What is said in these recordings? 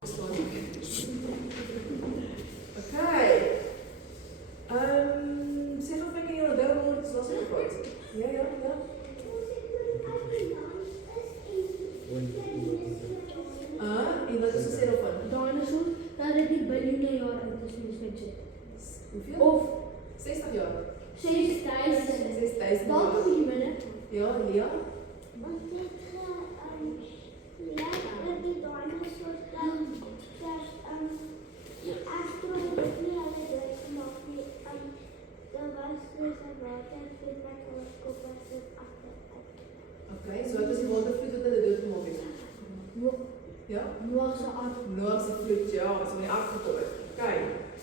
Okay. Sê gou vir my, kan jy onthou waar dit was gepraat? Ja. En wat is gesê daarvan? Dinosaur, dat het die biljoene jaar uit is, mens net sê. Hoeveel? Of 60 jaar. 6000. 6000 Dalk 'n jaar. bietjie minder. Ja, Lia? Want dit dat die dinosaurs die asteroïdes nie hulle dood gemaak nie. Daar was dus 'n watervloed wat dit agter. Okay, so wat is die watervloed wat hulle doodgemaak het? Ja? Noah se ark. Noah se vloed, ja, as met die ark gekom het. Okay.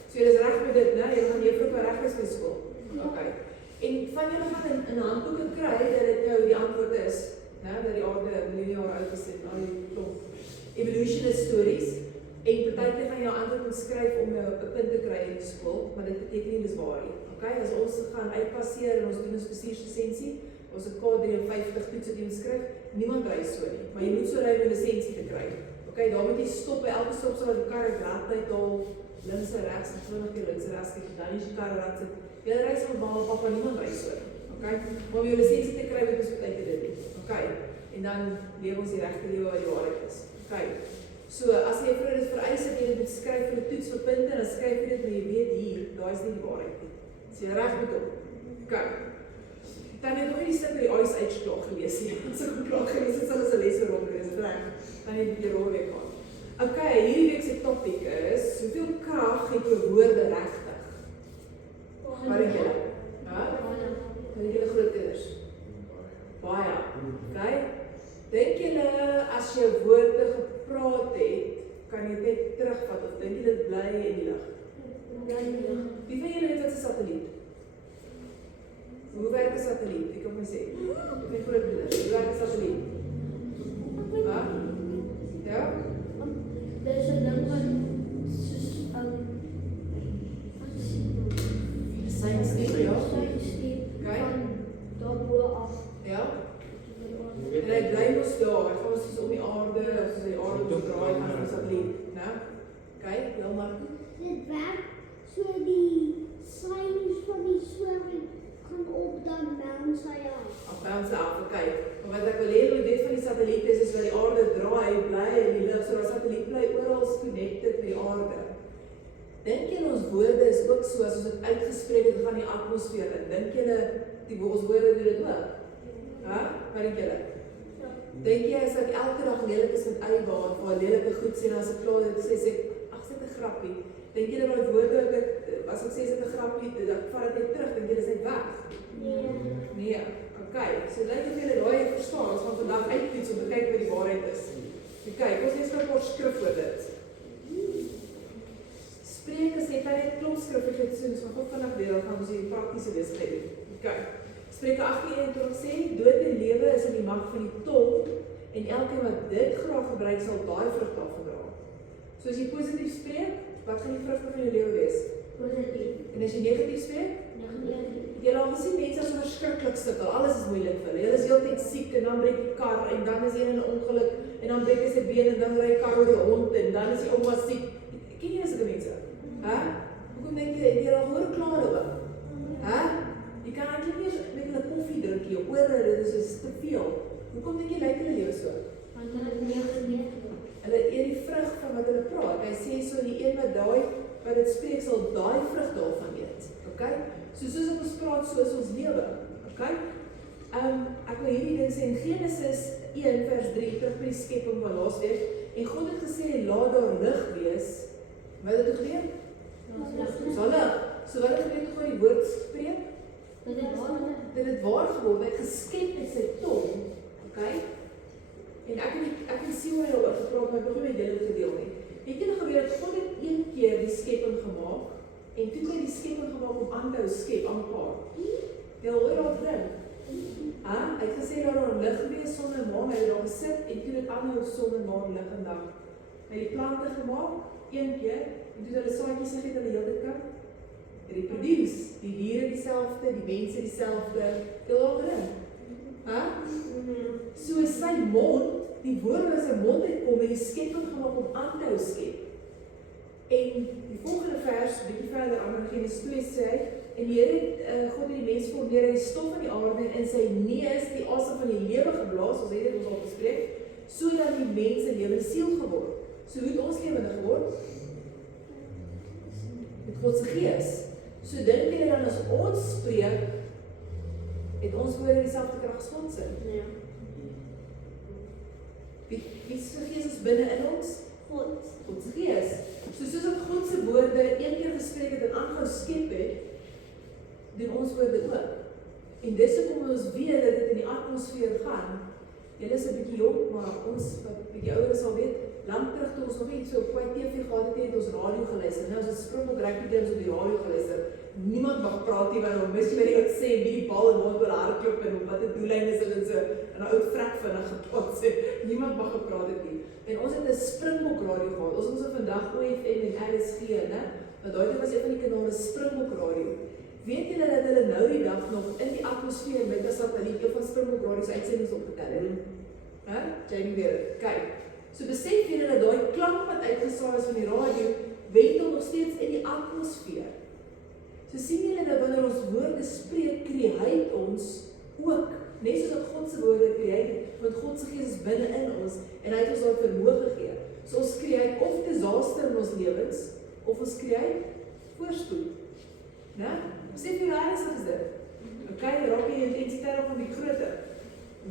So jy is reg met dit, né? Jy gaan juffrou by reg is vir skool. Okay. En van julle gaan in handboeke kry dat dit nou die antwoord is, né? Dat die aarde 'n miljoen jaar oud is en al die klomp evolutionist stories. En partykeer gaan jy jou antwoord moet skryf om 'n punt te kry in skool, maar dit beteken nie dis waar nie. Okay, as ons gaan uitpasseer en ons doen 'n bestuurslisensie, ons het K53 toets wat jy moet skryf, niemand ry so nie, maar jy moet so ry om 'n lisensie te kry. Okay, daar moet jy stop by elke stop sal die kar uit radtyd al links en regs en 20 keer links en regs kyk, dan is die kar rad sit. Jy ry so maar papa niemand ry so nie. Okay, maar om jou lisensie te kry moet ons baie dit doen. Okay, en dan leef ons die regte lewe wat die waarheid is. Okay. So, as jy vir dit vereis dat jy dit moet skryf vir 'n toets vir punte, dan skryf jy dit, maar jy weet hier, daai is nie die waarheid nie. Is jy reg met hom? Okay. Dan het nog nie die stuk by die Ice Age klaar gelees nie. As ek hom klaar gelees het, sal ons 'n les oor hom doen, is dit reg? Dan het jy die rol week gehad. Okay, hierdie week se topik is, hoeveel krag het jou woorde regtig? Wat dink julle? Wat dink julle grootouers? Baie. Okay? Dink julle as jy woorde gepraat het, kan jy dit terugvat of dink jy dit bly in die lug? Wie van julle weet wat 'n satelliet? Hoe werk 'n satelliet? Ek kan my sê. Ek weet groot broeders. Hoe werk 'n satelliet? Ja? Dis 'n ding wat soos Science ja. Okay. Van daarbo af. Ja? En hy bly mos daar. Hy gaan soos om die aarde, soos die aarde draai gaan 'n satelliet, né? Okay, ja maar. Dit werk so die seins van die son gaan op dan bounce hy af. Op bounce af, okay. Maar wat ek wil hê jy weet van die satelliet is wat die aarde draai, bly in die lug, so die satelliet bly oral connected met die aarde. Dink julle ons woorde is ook so as ons dit uitgespreek het gaan die atmosfeer in? Dink julle die ons woorde doen dit ook? Hæ? Wat dink julle? Dink jy as ek elke dag lelik is met eibaan of 'n lelike goed sê dan as ek klaar dit sê ag sit 'n grappie. Dink julle daai woorde as ek sê sit 'n grappie, dan vat dit terug, dink julle is net weg? Nee. Okay, so lyk of julle daai verstaan, ons gaan vandag uittoets om te kyk wat die waarheid is. Okay, ons lees gou 'n paar skrif oor dit. Spreuke sê kan net klop skriftelike soos van God vandag weer, dan gaan ons hier praktiese besigheid doen. Okay. Spreuke 18:21 sê dood en lewe is in die mag van die tong en elkeen wat dit graag gebruik sal daai vrug daarvan dra. So as jy positief spreek, wat gaan die vrugte van jou lewe wees? Positief. En as jy negatief spreek, jy al gesien mense is verskriklik sukkel, alles is moeilik vir hulle. Hulle is heeltyd siek en dan breek die kar en dan is een in 'n ongeluk en dan breek hy sy been en dan ry die kar oor die hond en dan is die ouma siek. Ken jy sulke mense? Hæ? Hoekom dink jy al hoor klaar oor? Hæ? Jy kan eintlik nie met 'n koffie drink jy oor dit is te veel. Hoekom dink jy lyk hulle lewe so? Want hulle het negatief. Hulle eet die vrug van wat hulle praat. Hy sê so die een wat dit spreek sal daai vrug daarvan eet. Okay? Soos ons praat, so is ons lewe. Okay? Ek wil hierdie ding sê in Genesis 1 vers 3 terug by die skepping van laasweek en God het gesê laat daar lig wees. Wat het hy gebeur? Sal lig. So wat het gebeur toe God die woord spreek? Dit het waar geword, hy het geskep met sy tong. Okay? En ek het siel oor daaroor gepraat, maar ek wil nie met julle gedeel nie. Het julle geweet dat God het een keer die skepping gemaak en toe het hy die skepping gemaak om aan te hou skep aan mekaar. Jy hoor daar drin. Hy het gesê dat daar lig wees son en maan, hy het daar gesit en toe het aanhou son en maan lig en dag. Hy het die plante gemaak een keer en toe hulle saadjies gegee het hulle heeltyd kan reproduce. Die diere dieselfde, die mense dieselfde. Jy hoor daar drin. So sy mond die woord wat uit sy mond uitkom en die skepping gemaak om aan te hou skep. En die volgende vers, bietjie verder aan in Genesis 2 sê hy, en die Here God het die mens formeer uit die stof van die aarde en in sy neus die asem van die lewe geblaas, ons het dit ons al bespreek, sodat die mens 'n lewende siel geword. So hoe het ons lewende geword? Met God se gees. So dink julle dan as ons spreek, het ons woorde dieselfde krag as God se? Ja. Wie se gees is binne in ons? God. God se gees. So soos wat God se woorde een keer gespreek het en aangehou skep het, doen ons woorde ook. En dis hoekom ons weet dat dit in die atmosfeer gaan. Julle is 'n bietjie jonk, maar ons wat bietjie ouer is sal weet, lank terug toe ons nog nie so baie TV gehad het, het ons radio geluister. Nou as ons Springbok rugby games op die radio geluister, niemand mag praat nie, want dan mis jy wat die oud sê, wie die bal en waar oor hardloop en wat die doellyn is en so, en 'n ou vrek vinnig gepraat sê, niemand mag gepraat het nie. En ons het 'n Springbok radio gehad. Ons het vandag OFM en RSG, né? Want daai was een van die kanale Springbok radio. Weet julle dat hulle nou die dag nog in die atmosfeer met 'n satelliet van Springbok radio se uitsendings opgetel het? Hè? Jy weet, kyk. So besef julle dat daai klank wat uitgesaai is van die radio, wendel nog steeds in die atmosfeer. So sien julle dat wanneer ons woorde spreek, create ons ook, net soos dat God se woorde create, want God se gees is binne in ons en hy het ons daai vermoë gegee. So ons create of disaster in ons lewens of ons create voorspoed. Né? Sê vir hoe ernstig is dit? Okay, raak jy intensiteit op 'n bietjie groter.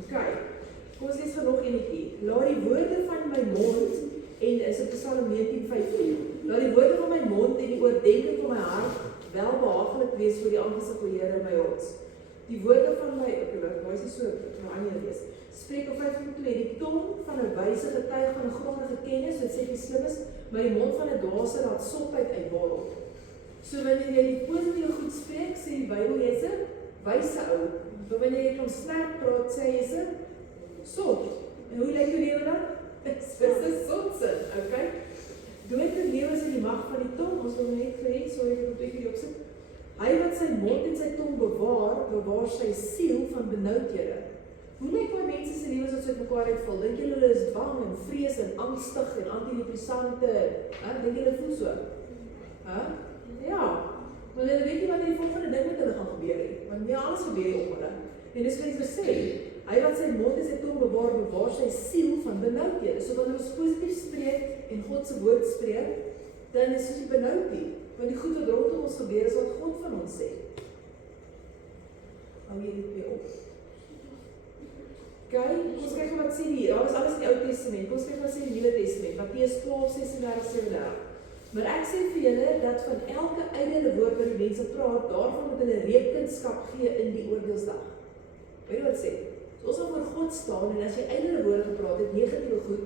Okay. Kom ons lees nog enetjie. Laat die woorde van my mond en is dit Psalm 19:15. Laat die woorde van my mond en die oordeenking van my hart welbehaaglik wees voor die aangesig van die Here my God. Die woorde van my, waar is dit so, nou aan jou lees. Spreuke 5:2, die tong van 'n wyse getuig van 'n grondige kennis, dit sê die slim is, maar die mond van 'n dwaase laat sotheid uitborrel. So wanneer jy die positiewe goed spreek, sê die Bybel jy's 'n wyse ou. Maar wanneer jy kom snerp praat, sê jy's 'n sot. En hoe lyk jou lewe dan? Dis 'n sotsin, okay? Dood en lewe is in die mag van die tong. Ons wil net gesê, sorry vir die bietjie opsit. Hy wat sy mond en sy tong bewaar sy siel van benoudhede. Hoe lyk baie mense se lewens as dit mekaar uitval? Dink julle hulle is bang en vrees en angstig en antidepressante? Dink julle voel so? Ja. Want hulle weet nie wat die volgende ding met hulle gaan gebeur nie. Want nie alles gebeur nie om hulle. En dis wat hy sê. Hy wat sy mond en sy tong bewaar sy siel van benoudhede. So wanneer ons positief spreek en God se woord spreek, dan is ons nie benoud nie. Want die goed wat rondom ons gebeur is wat God van ons sê. Hou jy dit weer op. Okay, ons kyk wat sê hier. Daar is alles in die Ou Testament. Ons kyk wat sê die Nuwe Testament. Matteus 12:36-37. Maar ek sê vir julle dat van elke ydelle woord wat die mense praat, daarvan moet hulle rekenskap gee in die oordeelsdag. Weet jy wat sê? So ons gaan voor God staan en as jy ydelle woorde gepraat het, negatiewe goed,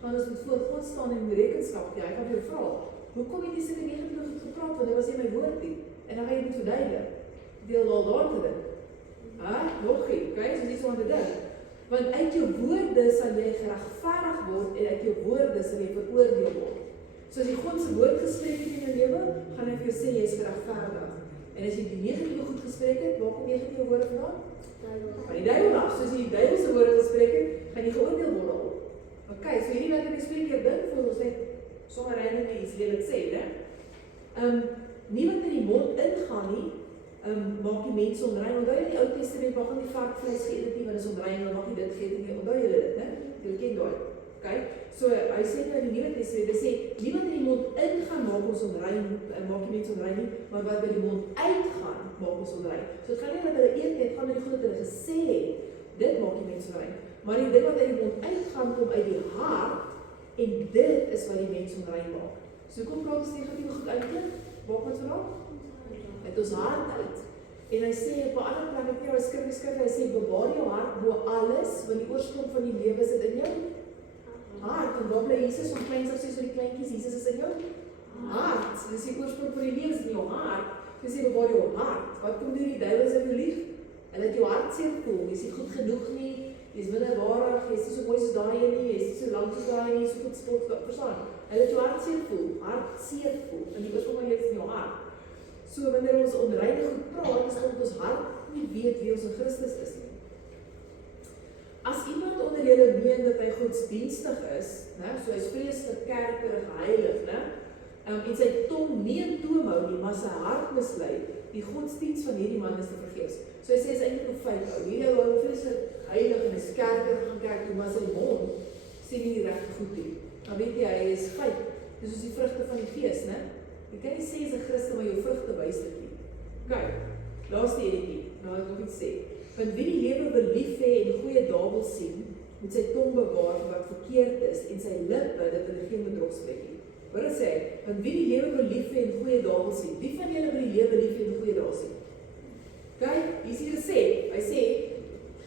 gaan ons moet voor God staan en rekenskap gee. Hy gaan vir jou vra, hoekom het jy sulke negatiewe goed gepraat? Want dit was nie my woord nie. En dan gaan jy moet verduidelik. Deel al daar te dink. Nog nie, okay? So dis wat dit is. Want uit jou woorde sal jy geregverdig word en uit jou woorde sal jy veroordeel word. So as jy God se woord gespreek het in jou lewe, gaan hy vir jou sê jy is geregverdig. En as jy die negatiewe goed gespreek het, waar kom negatiewe woorde vandaan? Van die duiwel af. So as jy die duiwel se woorde gespreek het, gaan jy geoordeel word daarop. Okay, so hierdie wat ek spreek hier dink vir ons net sommer random iets lelik sê, né? Nie wat in die mond ingaan nie, maak die mense onrein. Onthou jy in die Ou Testament mag nie varkvleis geëet het nie, want dit is onrein, dan mag jy dit geëet nie. Onthou julle dit, né? Julle ken daai. Okay? So hy sê nou in die Nuwe Testament, hy sê nie wat in die mond ingaan maak ons onrein, maak die mense onrein nie, maar wat by die mond uitgaan maak ons onrein. So dit gaan nie dat hulle eet het, gaan met die goed wat hulle gesê het, dit maak die mense onrein. Maar die ding wat uit die mond uitgaan kom uit die hart en dit is wat die mense onrein maak. So kom praat ons negatiewe goed eintlik, waar kom dit vandaan? Uit ons hart uit. En hy sê op 'n ander plek, ek het jou skryf, hy sê bewaar jou hart bo alles, want die oorsprong van die lewe sit in jou hart. En waar bly Jesus om kleins af sê so die kleintjies, Jesus is in jou hart. Dis die oorsprong van die lewe is in jou hart. Hy sê bewaar jou hart. Wat kom doen die duiwel as jy lieg? Hulle het jou hart seer voel. Jy's nie goed genoeg nie. Jy's minderwaardig, jy's nie so mooi soos daai nie, jy's nie so lank soos daai nie, so goed sport, verstaan. Hulle het jou hart seer voel, en die oorsprong van die lewe is in jou hart. So wanneer ons onreine goed praat, is omdat ons hart nie weet wie ons in Christus is nie. as iemand onder julle meen dat hy godsdienstig is, né, so hy's vreeslik kerkerig, heilig, né, en sy tong nie in toom hou nie, maar sy hart mislei, die godsdienst van hierdie man is te vergeefs. So hy sê, is eintlik 'n feit hou. Hierdie ou hou vreeslik heilig en hy's kerkerig gaan kerk toe, maar sy mond sê nie die regte goed toe. Dan weet jy, hy is feit. Dis soos die vrugte van die gees, né? Jy kan nie sê jy's 'n Christen, maar jou vrugte wys dit nie. Kyk, laaste enetjie, nou ek nog iets sê. Want wie die lewe wil lief hê en goeie dae wil sien, moet sy tong bewaar vir wat verkeerd is en sy lippe dat hulle geen bedrog spreek nie. Wat dit sê, want wie die lewe wil lief hê en goeie dae wil sien, wie van julle wil die lewe lief hê en goeie dae sien? Kyk, hier is die resep. Hy sê,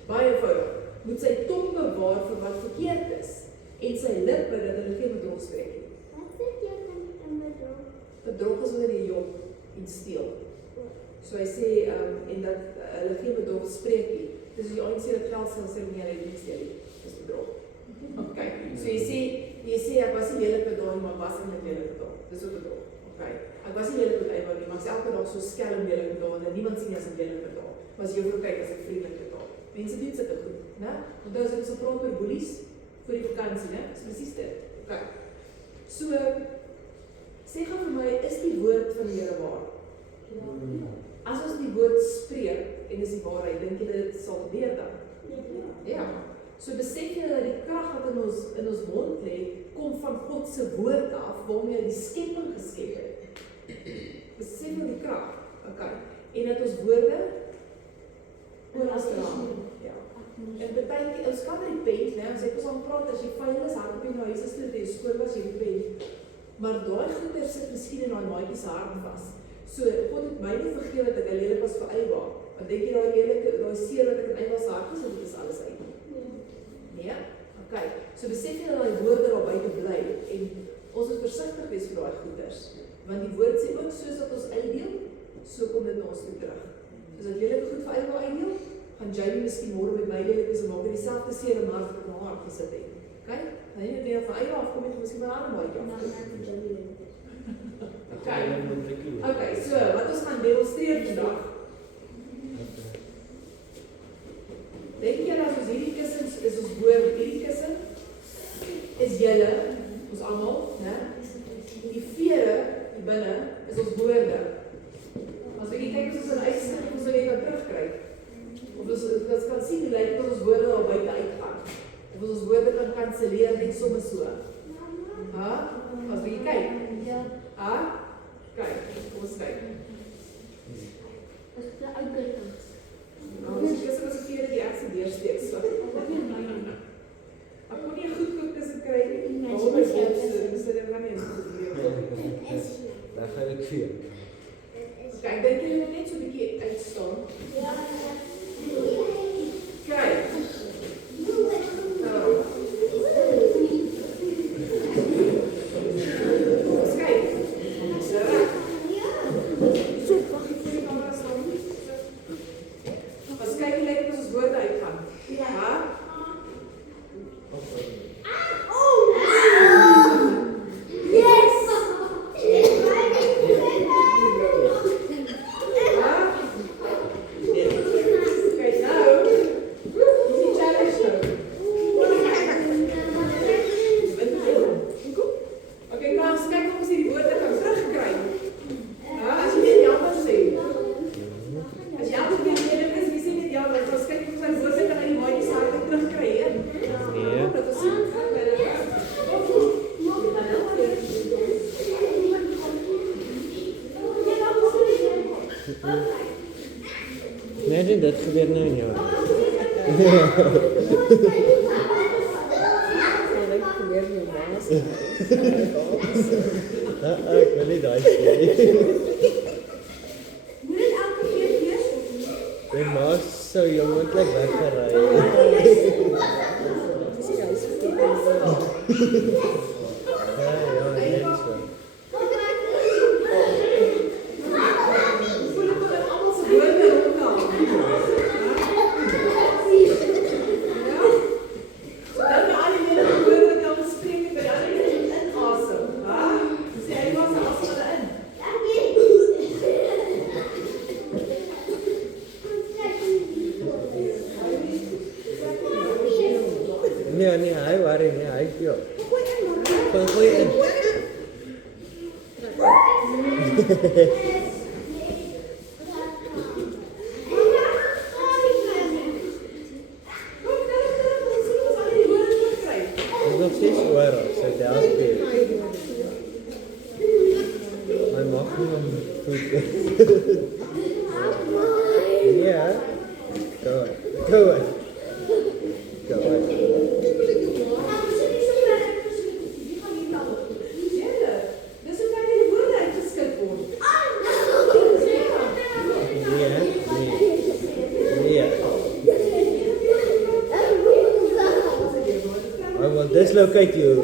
baie eenvoudig, moet sy tong bewaar vir wat verkeerd is en sy lippe dat hulle geen bedrog spreek nie. Wat beteken bedrog? Bedrog is wanneer jy jok en steel. So hy sê, en dat hulle geen bedrog spreek nie. Dus as jy ooit sê dat geld sal sê, nie hulle nie steel nie. Dis bedrog. Ok, so jy sê, ek was nie lelik met daai, maar was nie lelik met daai. Dis ook bedrog. Ok, ek was nie lelik met daai, maar ek sê elke dag so skelm lelik met daai, en niemand sien as ek lelik met daai. Maar as jy vir kyk, as ek vriendelik met daai. Mense doen sit goed, né? Want as ek so praat oor boelies, vir die vakansie, né? Dis presies dit. Ok. So, sê gou vir my, is die woord van die Here waar? As ons die woord spreek, en is die waarheid, dink jy dit sal gebeur dan? Ja. So besef jy dat die krag wat in ons mond lê, kom van God se woord af, waarmee hy die skepping geskep het. Besef jy die krag? Okay. En dat ons woorde oorstraal. Ja. En betekent, ons kan repent, né? Ons het ons al praat, as jy vuil is, hardop jy na huis is toe, jy skoon was, jy repent. Maar daai goeie sit miskien in daai maatjie se hart vas. So, God het my nie vergewe dat ek lelik was vir Eywa. Want denk jy daai seer wat ek in Eywa se hart is, of dit is alles uit? Nee? Ok. So besef jy dat die woorde daar buite bly, en ons moet versigtig wees vir daai goeders. Want die woord sê ook, soos dat ons uitdeel, so kom dit na ons toe terug. Soos dat jy goed vir Eywa uitdeel, gaan Jamie miskien môre met my lelik is, en maak die selfde seer en hart wat ek in haar hart gesit het. Ok? Dan nie net weer van Eywa afkom, het miskien maar aan 'n maatjie afkom. Okay, so wat ons gaan demonstreer vandag. Dink jy dat ons hierdie kussens is ons woord, hierdie kussen is julle, ons almal, né? Die vere hier binne is ons woorde. As jy kyk ons in uitstel, ons sal dit nou terugkry. Of ons kan sien hoe lyk dit ons woorde daar buite uitgaan. Of ons woorde kan kanselleer net sommer so. Ha? As jy kyk. Ja. Ha? Kyk, kom ons kyk. Dis die uitkant. Nou, dis gister was ek hier die ergste deursteek, so. Ek kon nie goed kook tussen kry nie. Maar my God, so dit gaan nie eens goed weer. Daar gaan ek vir. Kyk, dink jy moet net so 'n bietjie uitstaan. Kyk. Nou. Ons kyk. As kyk hoe lyk ons woorde uitgaan. Ja. Imagine dit gebeur nou in jou. Dit gebeur in jou baas. Ek wil nie daai sê. Moet dit elke keer wees? My ma sou jou moontlik weggery. Ja, net so. Ja. Dit is nog 6 ore, so daar speel. My mag nie om goed. Ja. Go on. Go on. Go on. Julle, dis hoe baie die woorde uitgeskik word. Nee. I will dislocate you.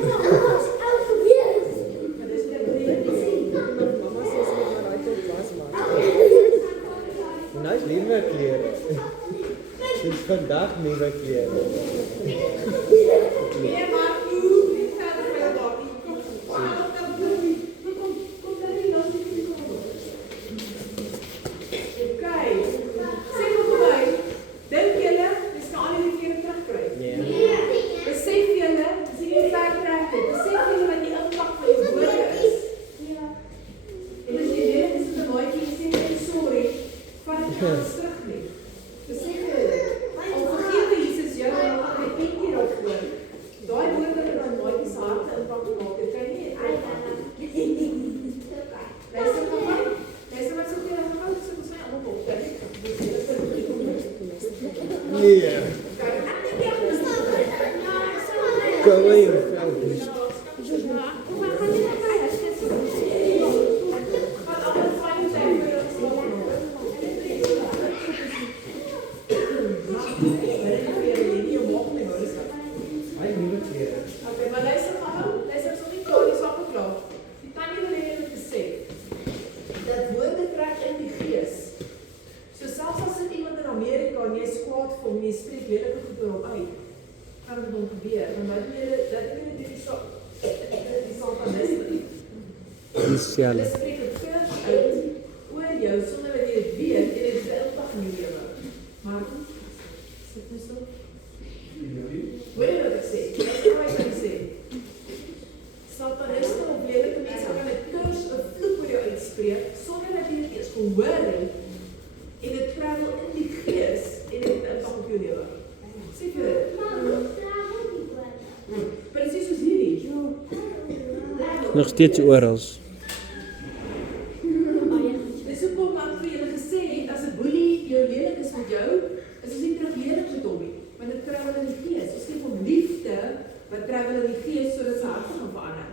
Maar dis net die Mama sê sy moet maar daai top was maak. Nou is nieuwe klere. Dit is vandag nieuwe klere. meer maar hoe nie verder by die dorpie. Kom daar nie los nie kom. Okay. Sê nog vir my, dink julle dis kan al die kere terugkry? Nee. Besef julle, dis nie ver trek nie. Besef julle wat die impak van die woorde is. En as jy weet, dis 'n maatjie sê net sorry, vat dit nie alles terug nie. Besef julle, al vergewe Jesus jou en al gaan hy 10 keer opvoer. Daai woorde wat aan maatjie se harte impak maak, dit kan nie luister maar van. Luister wat sê jy dan gou, dis ons my almal op. Nee. Go away, you foul bitch. Hy nieuwe klere. Okay, maar luister gou, luister so nie klaar, dis al klaar. Die tannie wil hê jy moet besef dat woorde trek in die gees. So selfs as sit iemand in Amerika en jy is kwaad vir hom, jy spreek lelike goed oor hom uit, kan dit hom gebeur. Want dat jy die sataniste. Die selle. Hulle spreek dit vers uit oor jou sonder dat jy dit weet en dit is 'n impak in jou lewe. Maar sit net so. Hoor jy wat ek sê? Wat ek sê? Sataniste of lelike mense kan 'n curse of vloek oor jou uitspreek sonder dat jy dit eers gehoor het en dit travel in die gees en dit impak op jou lewe. Sê vir dit. Presies soos hierdie. Nog steeds oral. Dis hoekom ek vir julle gesê het as 'n boelie jou lelik is met jou, is ons nie terug lelik met hom nie, want dit travel in die gees. Ons gee hom liefde wat travel in die gees sodat sy hart gaan verander.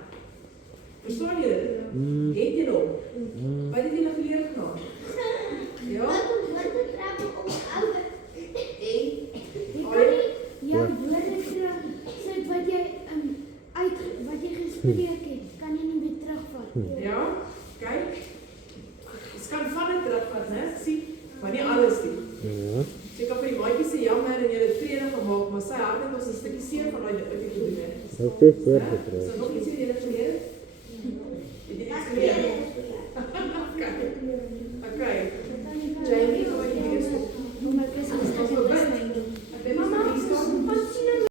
Verstaan julle dit? Het julle hom? Wat het julle geleer vanaand? Ja? Ja, woorde sê wat jy wat jy gespreek het, kan jy nie weer terugvat. Ja? Kyk. Ons kan van dit terugvat, né? Sien, maar nie alles nie. Ja. Sy kan vir die maatjie sê jammer en jy het vrede gemaak, maar sy hart het ons 'n stukkie seer van daai wat jy gedoen het. Ek het weer gekry. So nog iets